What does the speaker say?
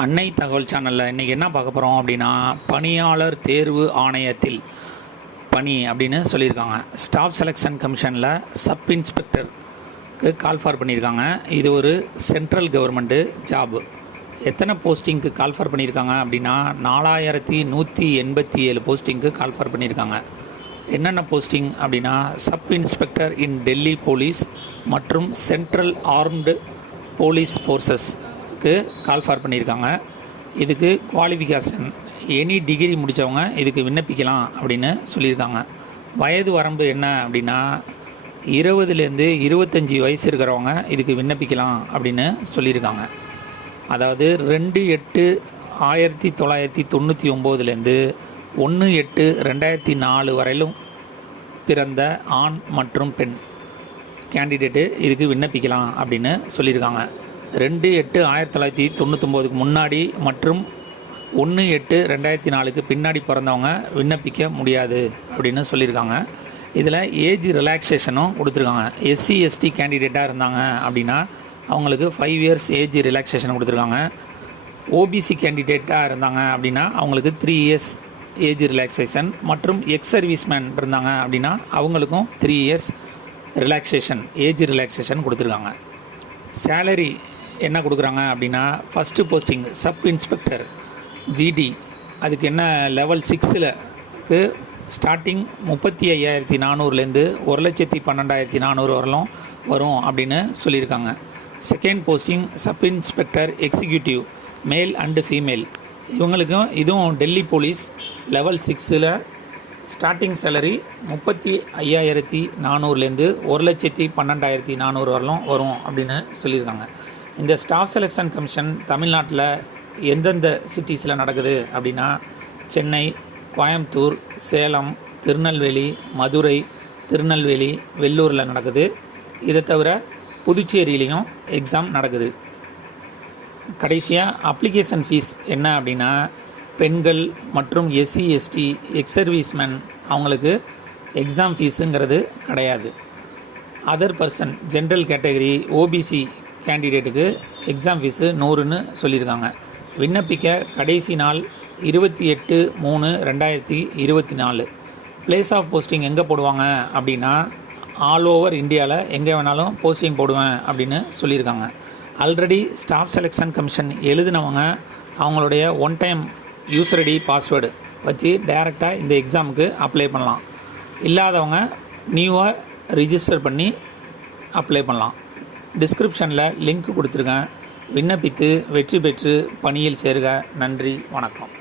அன்னை தகவல் சேனலில் இன்றைக்கி என்ன பார்க்க போகிறோம் அப்படின்னா, பணியாளர் தேர்வு ஆணையத்தில் பணி அப்படின்னு சொல்லியிருக்காங்க. ஸ்டாஃப் செலெக்ஷன் கமிஷனில் சப் இன்ஸ்பெக்டருக்கு கால் ஃபார் பண்ணியிருக்காங்க. இது ஒரு சென்ட்ரல் கவர்மெண்ட்டு ஜாபு. எத்தனை போஸ்டிங்க்கு கால் ஃபார் பண்ணியிருக்காங்க அப்படின்னா, 4187 போஸ்டிங்க்கு கால் ஃபார் பண்ணியிருக்காங்க. என்னென்ன போஸ்டிங் அப்படின்னா, sub inspector in Delhi police மற்றும் சென்ட்ரல் ஆர்ம்டு போலீஸ் ஃபோர்ஸஸ்க்கு கால் ஃபார் பண்ணியிருக்காங்க. இதுக்கு குவாலிஃபிகேஷன் எனி டிகிரி முடித்தவங்க இதுக்கு விண்ணப்பிக்கலாம் அப்படின்னு சொல்லியிருக்காங்க. வயது வரம்பு என்ன அப்படின்னா, 20லேருந்து 25 வயசு இருக்கிறவங்க இதுக்கு விண்ணப்பிக்கலாம் அப்படின்னு சொல்லியிருக்காங்க. அதாவது 2/8/1999லேருந்து 1/8/2004 வரையிலும் பிறந்த ஆண் மற்றும் பெண் கேண்டிடேட்டு இதுக்கு விண்ணப்பிக்கலாம் அப்படின்னு சொல்லியிருக்காங்க. 2/8/1999க்கு முன்னாடி மற்றும் 1/8/2004க்கு பின்னாடி பிறந்தவங்க விண்ணப்பிக்க முடியாது அப்படின்னு சொல்லியிருக்காங்க. இதில் ஏஜ் ரிலாக்ஸேஷனும் கொடுத்துருக்காங்க. SC ST கேண்டிடேட்டாக இருந்தாங்க அப்படின்னா அவங்களுக்கு 5 இயர்ஸ் ஏஜ் ரிலாக்ஸேஷன் கொடுத்துருக்காங்க. OBC கேண்டிடேட்டாக இருந்தாங்க அப்படின்னா அவங்களுக்கு 3 இயர்ஸ் ஏஜ் ரிலாக்ஸேஷன் மற்றும் எக்ஸ் சர்வீஸ்மேன் இருந்தாங்க அப்படின்னா அவங்களுக்கும் 3 இயர்ஸ் ரிலாக்ஸேஷன் ஏஜ் ரிலாக்ஸேஷன் கொடுத்துருக்காங்க. சேலரி என்ன கொடுக்குறாங்க அப்படின்னா, first posting sub inspector GD அதுக்கு என்ன லெவல் 6க்கு ஸ்டார்டிங் 35,400லேருந்து 1,12,400 வரலும் வரும் அப்படின்னு சொல்லியிருக்காங்க. Second posting sub inspector executive male and female, இவங்களுக்கும் இதுவும் டெல்லி போலீஸ் லெவல் 6ல் ஸ்டார்டிங் சேலரி 35,400லேருந்து 1,12,400 வரலும் வரும் அப்படின்னு சொல்லியிருக்காங்க. இந்த ஸ்டாஃப் செலெக்ஷன் கமிஷன் தமிழ்நாட்டில் எந்தெந்த சிட்டிஸில் நடக்குது அப்படின்னா, சென்னை, கோயம்புத்தூர், சேலம், திருநெல்வேலி, மதுரை, திருநெல்வேலி, வெள்ளூரில் நடக்குது. இதை தவிர புதுச்சேரியிலையும் எக்ஸாம் நடக்குது. கடைசியாக அப்ளிகேஷன் ஃபீஸ் என்ன அப்படின்னா, பெண்கள் மற்றும் SC ST எக்ஸ் சர்வீஸ்மேன் அவங்களுக்கு எக்ஸாம் ஃபீஸுங்கிறது கிடையாது. Other person general category OBC கேண்டிடேட்டுக்கு எக்ஸாம் ஃபீஸு 100ன்னு சொல்லியிருக்காங்க. விண்ணப்பிக்க கடைசி நாள் 28/3/2024. பிளேஸ் ஆஃப் போஸ்டிங் எங்கே போடுவாங்க அப்படின்னா, ஆல் ஓவர் இந்தியாவில் எங்கே வேணாலும் போஸ்டிங் போடுவேன் அப்படின்னு சொல்லியிருக்காங்க. ஆல்ரெடி ஸ்டாஃப் செலெக்ஷன் கமிஷன் எழுதினவங்க அவங்களுடைய one time user ID password வச்சு டைரெக்டாக இந்த எக்ஸாமுக்கு அப்ளை பண்ணலாம். இல்லாதவங்க நியூவாக ரிஜிஸ்டர் பண்ணி அப்ளை பண்ணலாம். டிஸ்கிரிப்ஷனில் லிங்க் கொடுத்துருக்கேன். விண்ணப்பித்து வெற்றி பெற்று பணியில் சேருக. நன்றி, வணக்கம்.